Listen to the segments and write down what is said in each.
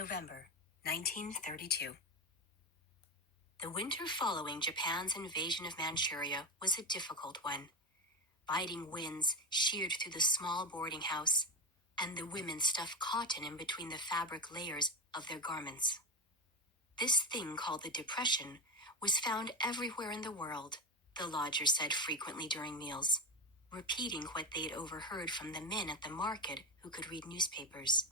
November 1932. The winter following Japan's invasion of Manchuria was a difficult one. Biting winds sheared through the small boarding house, and the women stuffed cotton in between the fabric layers of their garments. This thing called the Depression was found everywhere in the world, the lodgers said frequently during meals, repeating what they'd overheard from the men at the market who could read newspapers.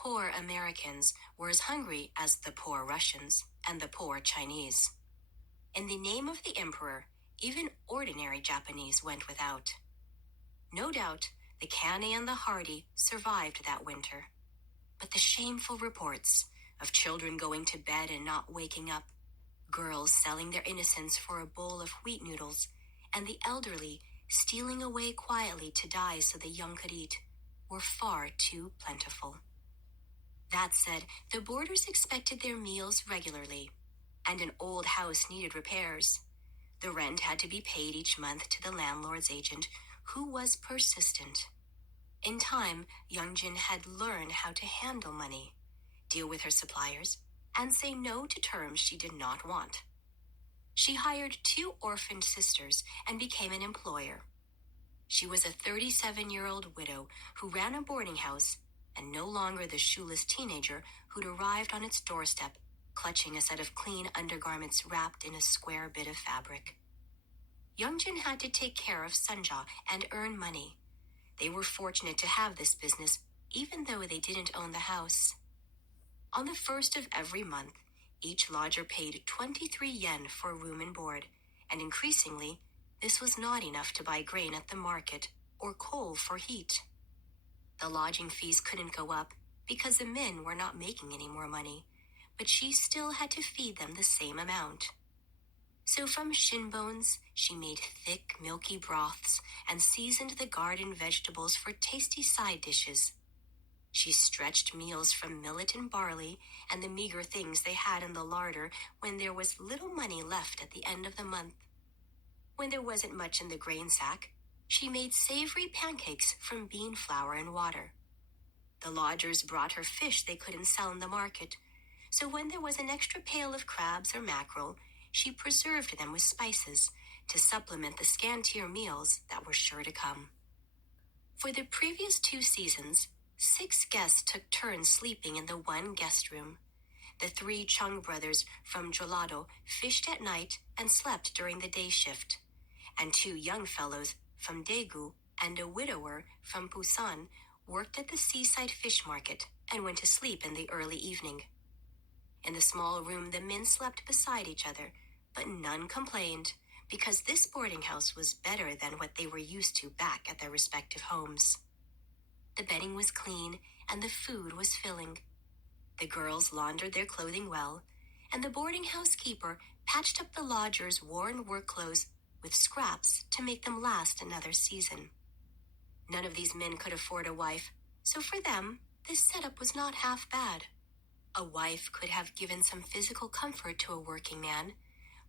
Poor Americans were as hungry as the poor Russians and the poor Chinese. In the name of the emperor, even ordinary Japanese went without. No doubt, the canny and the hardy survived that winter. But the shameful reports of children going to bed and not waking up, girls selling their innocence for a bowl of wheat noodles, and the elderly stealing away quietly to die so the young could eat, were far too plentiful. That said, the boarders expected their meals regularly, and an old house needed repairs. The rent had to be paid each month to the landlord's agent, who was persistent. In time, Youngjin had learned how to handle money, deal with her suppliers, and say no to terms she did not want. She hired 2 orphaned sisters and became an employer. She was a 37-year-old widow who ran a boarding house and no longer the shoeless teenager who'd arrived on its doorstep, clutching a set of clean undergarments wrapped in a square bit of fabric. Youngjin had to take care of Sunja and earn money. They were fortunate to have this business, even though they didn't own the house. On the first of every month, each lodger paid 23 yen for room and board, and increasingly, this was not enough to buy grain at the market or coal for heat. The lodging fees couldn't go up because the men were not making any more money, but she still had to feed them the same amount. So from shin bones, she made thick, milky broths and seasoned the garden vegetables for tasty side dishes. She stretched meals from millet and barley and the meager things they had in the larder when there was little money left at the end of the month. When there wasn't much in the grain sack, she made savory pancakes from bean flour and water. The lodgers brought her fish they couldn't sell in the market, so when there was an extra pail of crabs or mackerel, she preserved them with spices to supplement the scantier meals that were sure to come. For the previous 2 seasons, 6 guests took turns sleeping in the one guest room. The 3 Chung brothers from Jolado fished at night and slept during the day shift, and 2 young fellows from Daegu and a widower from Busan worked at the seaside fish market and went to sleep in the early evening. In the small room, the men slept beside each other, but none complained because this boarding house was better than what they were used to back at their respective homes. The bedding was clean and the food was filling. The girls laundered their clothing well, and the boarding house keeper patched up the lodgers' worn work clothes with scraps to make them last another season. None of these men could afford a wife, so for them, this setup was not half bad. A wife could have given some physical comfort to a working man,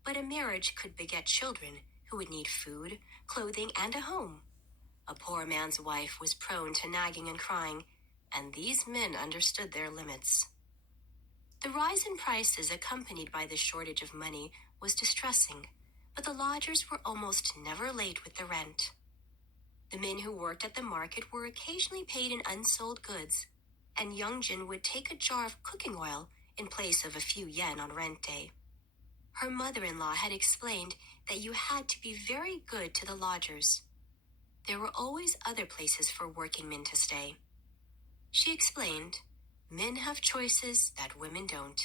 but a marriage could beget children who would need food, clothing, and a home. A poor man's wife was prone to nagging and crying, and these men understood their limits. The rise in prices accompanied by the shortage of money was distressing, but the lodgers were almost never late with the rent. The men who worked at the market were occasionally paid in unsold goods, and Youngjin would take a jar of cooking oil in place of a few yen on rent day. Her mother-in-law had explained that you had to be very good to the lodgers. There were always other places for working men to stay. She explained, men have choices that women don't.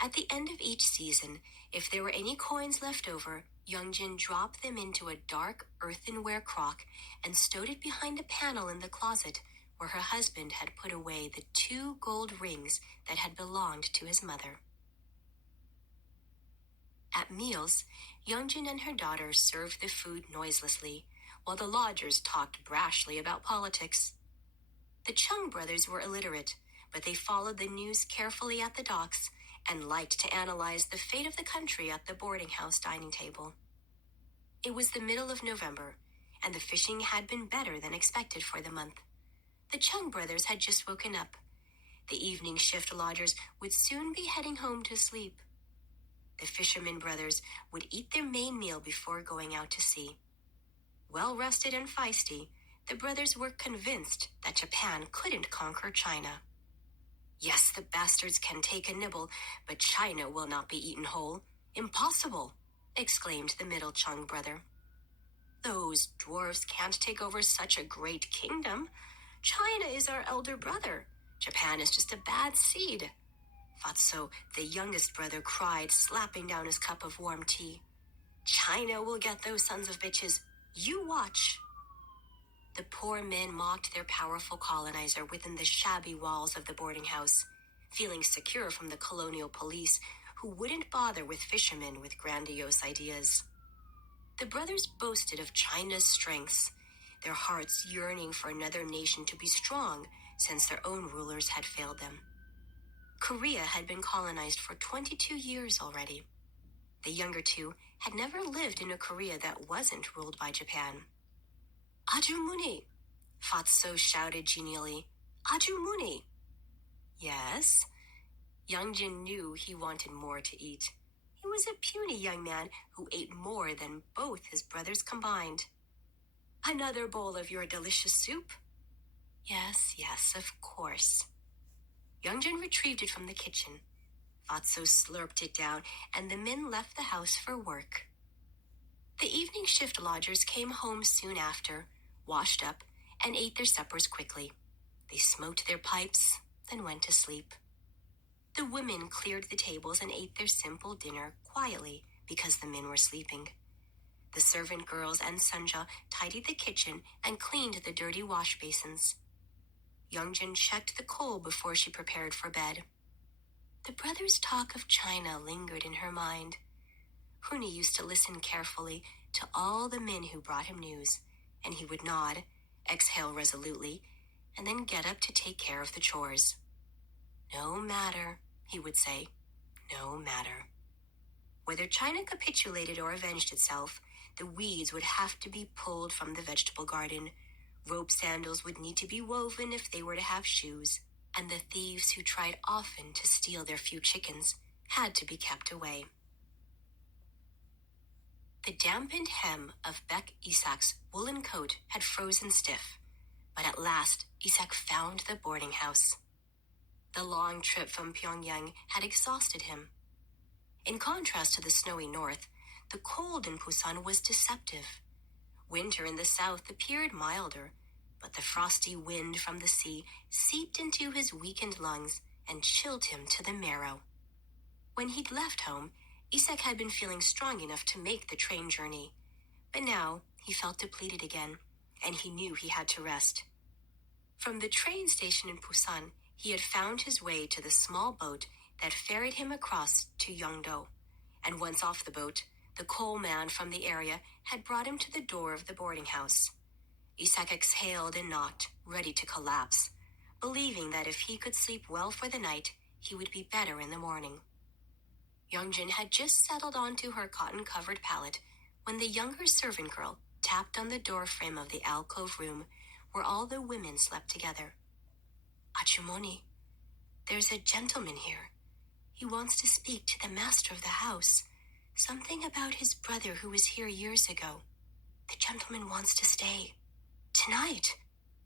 At the end of each season, if there were any coins left over, Youngjin dropped them into a dark earthenware crock and stowed it behind a panel in the closet where her husband had put away the 2 gold rings that had belonged to his mother. At meals, Youngjin and her daughter served the food noiselessly, while the lodgers talked brashly about politics. The Chung brothers were illiterate, but they followed the news carefully at the docks and liked to analyze the fate of the country at the boarding house dining table. It was the middle of November, and the fishing had been better than expected for the month. The Chung brothers had just woken up. The evening shift lodgers would soon be heading home to sleep. The fishermen brothers would eat their main meal before going out to sea. Well rested and feisty, the brothers were convinced that Japan couldn't conquer China. Yes, the bastards can take a nibble, but China will not be eaten whole. Impossible, exclaimed the middle Chung brother. Those dwarves can't take over such a great kingdom. China is our elder brother. Japan is just a bad seed. Fatso, the youngest brother, cried, slapping down his cup of warm tea. China will get those sons of bitches. You watch. The poor men mocked their powerful colonizer within the shabby walls of the boarding house, feeling secure from the colonial police who wouldn't bother with fishermen with grandiose ideas. The brothers boasted of China's strengths, their hearts yearning for another nation to be strong since their own rulers had failed them. Korea had been colonized for 22 years already. The younger two had never lived in a Korea that wasn't ruled by Japan. Ajumuni, Fatso shouted genially. Ajumuni. Yes? Youngjin knew he wanted more to eat. He was a puny young man who ate more than both his brothers combined. Another bowl of your delicious soup? Yes, of course. Youngjin retrieved it from the kitchen. Fatso slurped it down, and the men left the house for work. The evening shift lodgers came home soon after, washed up, and ate their suppers quickly. They smoked their pipes, then went to sleep. The women cleared the tables and ate their simple dinner quietly because the men were sleeping. The servant girls and Sunja tidied the kitchen and cleaned the dirty wash basins. Youngjin checked the coal before she prepared for bed. The brothers' talk of China lingered in her mind. Huni used to listen carefully to all the men who brought him news, and he would nod, exhale resolutely, and then get up to take care of the chores. No matter, he would say, no matter. Whether China capitulated or avenged itself, the weeds would have to be pulled from the vegetable garden, rope sandals would need to be woven if they were to have shoes, and the thieves who tried often to steal their few chickens had to be kept away. The dampened hem of Beck Isak's woolen coat had frozen stiff, but at last Isak found the boarding house. The long trip from Pyongyang had exhausted him. In contrast to the snowy north, the cold in Busan was deceptive. Winter in the south appeared milder, but the frosty wind from the sea seeped into his weakened lungs and chilled him to the marrow. When he'd left home, Isak had been feeling strong enough to make the train journey, but now he felt depleted again, and he knew he had to rest. From the train station in Busan, he had found his way to the small boat that ferried him across to Yeongdo, and once off the boat, the coal man from the area had brought him to the door of the boarding house. Isak exhaled and knocked, ready to collapse, believing that if he could sleep well for the night, he would be better in the morning. Youngjin had just settled onto her cotton-covered pallet when the younger servant girl tapped on the door frame of the alcove room where all the women slept together. Achumoni, there's a gentleman here. He wants to speak to the master of the house. Something about his brother who was here years ago. The gentleman wants to stay. Tonight,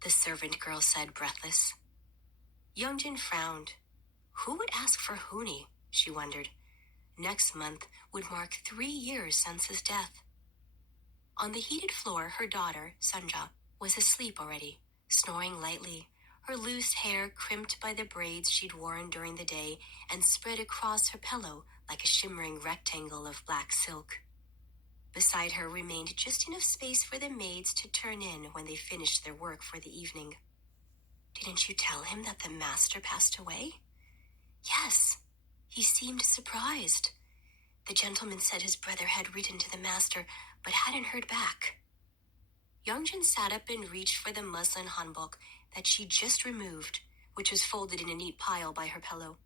the servant girl said, breathless. Youngjin frowned. Who would ask for Huni, she wondered. Next month would mark 3 years since his death. On the heated floor, her daughter, Sunja, was asleep already, snoring lightly, her loose hair crimped by the braids she'd worn during the day and spread across her pillow like a shimmering rectangle of black silk. Beside her remained just enough space for the maids to turn in when they finished their work for the evening. Didn't you tell him that the master passed away? Yes. He seemed surprised. The gentleman said his brother had written to the master, but hadn't heard back. Youngjin sat up and reached for the muslin hanbok that she'd just removed, which was folded in a neat pile by her pillow.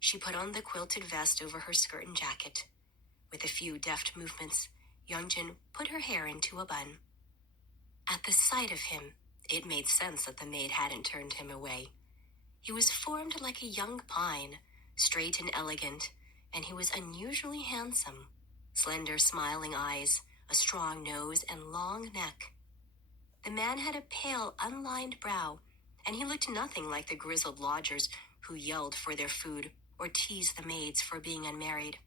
She put on the quilted vest over her skirt and jacket. With a few deft movements, Youngjin put her hair into a bun. At the sight of him, it made sense that the maid hadn't turned him away. He was formed like a young pine, straight and elegant, and he was unusually handsome. Slender, smiling eyes, a strong nose, and long neck. The man had a pale, unlined brow, and he looked nothing like the grizzled lodgers who yelled for their food or teased the maids for being unmarried.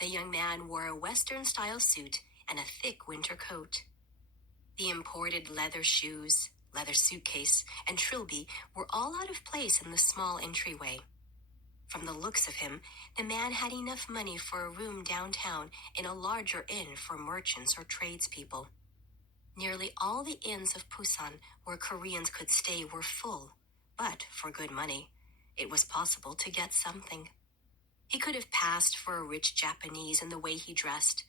The young man wore a Western-style suit and a thick winter coat. The imported leather shoes, leather suitcase, and trilby were all out of place in the small entryway. From the looks of him, the man had enough money for a room downtown in a larger inn for merchants or tradespeople. Nearly all the inns of Busan where Koreans could stay were full, but for good money, it was possible to get something. He could have passed for a rich Japanese in the way he dressed.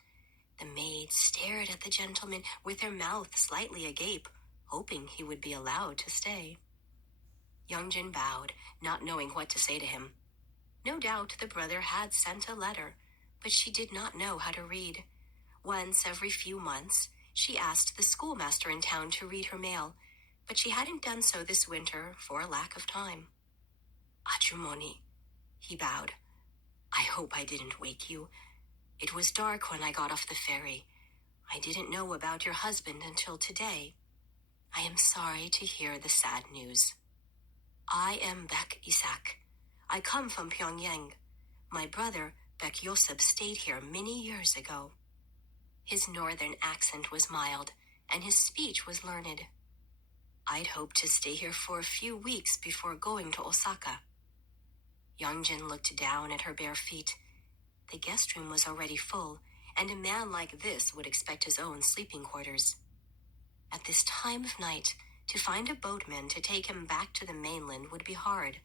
The maids stared at the gentleman with their mouths slightly agape, hoping he would be allowed to stay. Youngjin bowed, not knowing what to say to him. No doubt the brother had sent a letter, but she did not know how to read. Once every few months, she asked the schoolmaster in town to read her mail, but she hadn't done so this winter for a lack of time. Ajumoni, he bowed. I hope I didn't wake you. It was dark when I got off the ferry. I didn't know about your husband until today. I am sorry to hear the sad news. I am Baek Isak. I come from Pyongyang. My brother, Baek Yosep, stayed here many years ago. His northern accent was mild, and his speech was learned. I'd hoped to stay here for a few weeks before going to Osaka. Youngjin looked down at her bare feet. The guest room was already full, and a man like this would expect his own sleeping quarters. At this time of night, to find a boatman to take him back to the mainland would be hard.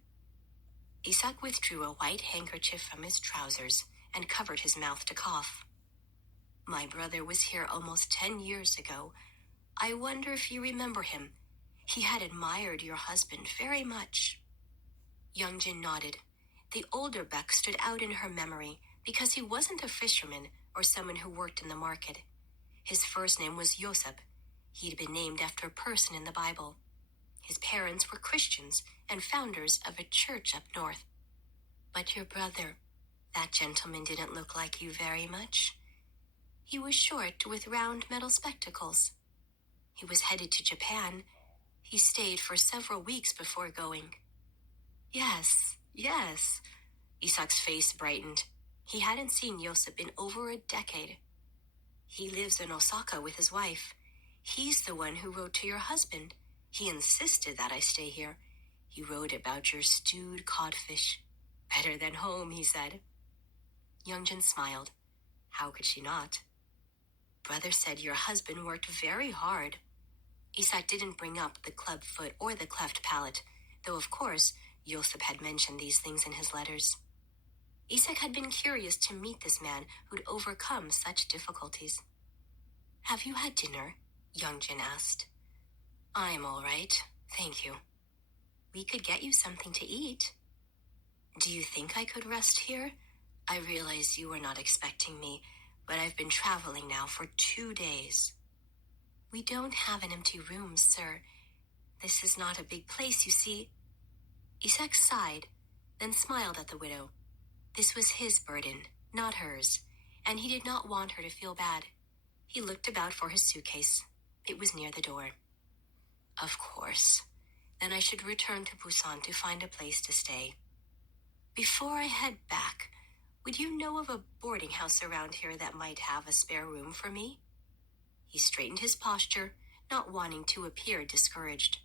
Isak withdrew a white handkerchief from his trousers and covered his mouth to cough. My brother was here almost 10 years ago. I wonder if you remember him. He had admired your husband very much. Youngjin nodded. The older Baek stood out in her memory because he wasn't a fisherman or someone who worked in the market. His first name was Yosep. He'd been named after a person in the Bible. His parents were Christians and founders of a church up north. But your brother, that gentleman didn't look like you very much. He was short with round metal spectacles. He was headed to Japan. He stayed for several weeks before going. Yes. Isak's face brightened. He hadn't seen Yosep in over a decade. He lives in Osaka with his wife. He's the one who wrote to your husband. He insisted that I stay here. He wrote about your stewed codfish. Better than home, he said. Youngjin smiled. How could she not? Brother said your husband worked very hard. Isak didn't bring up the club foot or the cleft palate, though of course Yosep had mentioned these things in his letters. Isak had been curious to meet this man who'd overcome such difficulties. Have you had dinner? Youngjin asked. I'm all right, thank you. We could get you something to eat. Do you think I could rest here? I realize you were not expecting me, but I've been traveling now for 2 days. We don't have an empty room, sir. This is not a big place, you see. Isak sighed, then smiled at the widow. This was his burden, not hers, and he did not want her to feel bad. He looked about for his suitcase. It was near the door. Of course. Then I should return to Busan to find a place to stay. Before I head back, would you know of a boarding house around here that might have a spare room for me? He straightened his posture, not wanting to appear discouraged.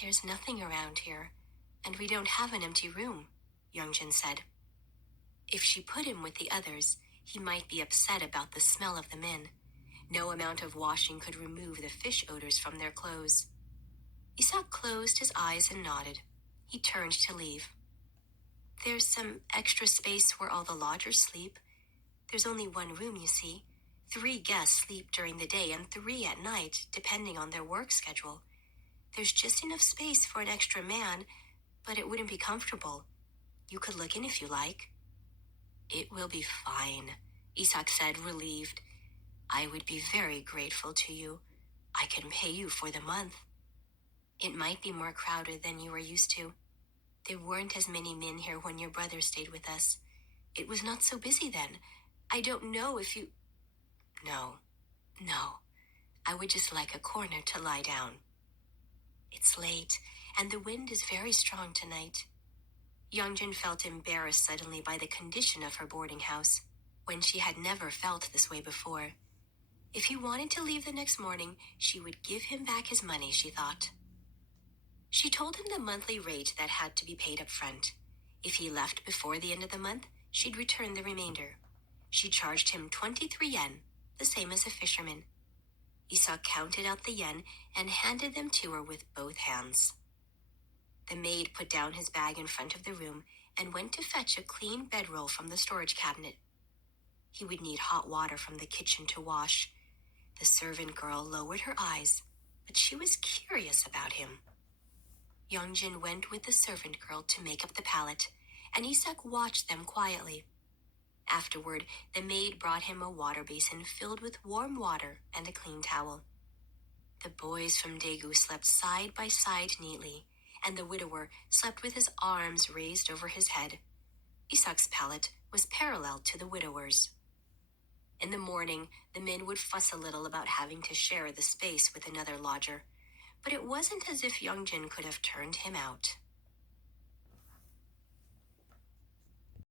There's nothing around here, and we don't have an empty room, Youngjin said. If she put him with the others, he might be upset about the smell of the men. No amount of washing could remove the fish odors from their clothes. Isak closed his eyes and nodded. He turned to leave. There's some extra space where all the lodgers sleep. There's only one room, you see. 3 guests sleep during the day and 3 at night, depending on their work schedule. There's just enough space for an extra man, but it wouldn't be comfortable. You could look in if you like. It will be fine, Isak said, relieved. I would be very grateful to you. I can pay you for the month. It might be more crowded than you were used to. There weren't as many men here when your brother stayed with us. It was not so busy then. I don't know if you... No, no. I would just like a corner to lie down. It's late, and the wind is very strong tonight. Youngjin felt embarrassed suddenly by the condition of her boarding house, when she had never felt this way before. If he wanted to leave the next morning, she would give him back his money, she thought. She told him the monthly rate that had to be paid up front. If he left before the end of the month, she'd return the remainder. She charged him 23 yen, the same as a fisherman. Isak counted out the yen and handed them to her with both hands. The maid put down his bag in front of the room and went to fetch a clean bedroll from the storage cabinet. He would need hot water from the kitchen to wash. The servant girl lowered her eyes, but she was curious about him. Youngjin went with the servant girl to make up the pallet, and Isak watched them quietly. Afterward, the maid brought him a water basin filled with warm water and a clean towel. The boys from Daegu slept side by side neatly, and the widower slept with his arms raised over his head. Isak's pallet was parallel to the widower's. In the morning, the men would fuss a little about having to share the space with another lodger, but it wasn't as if Youngjin could have turned him out.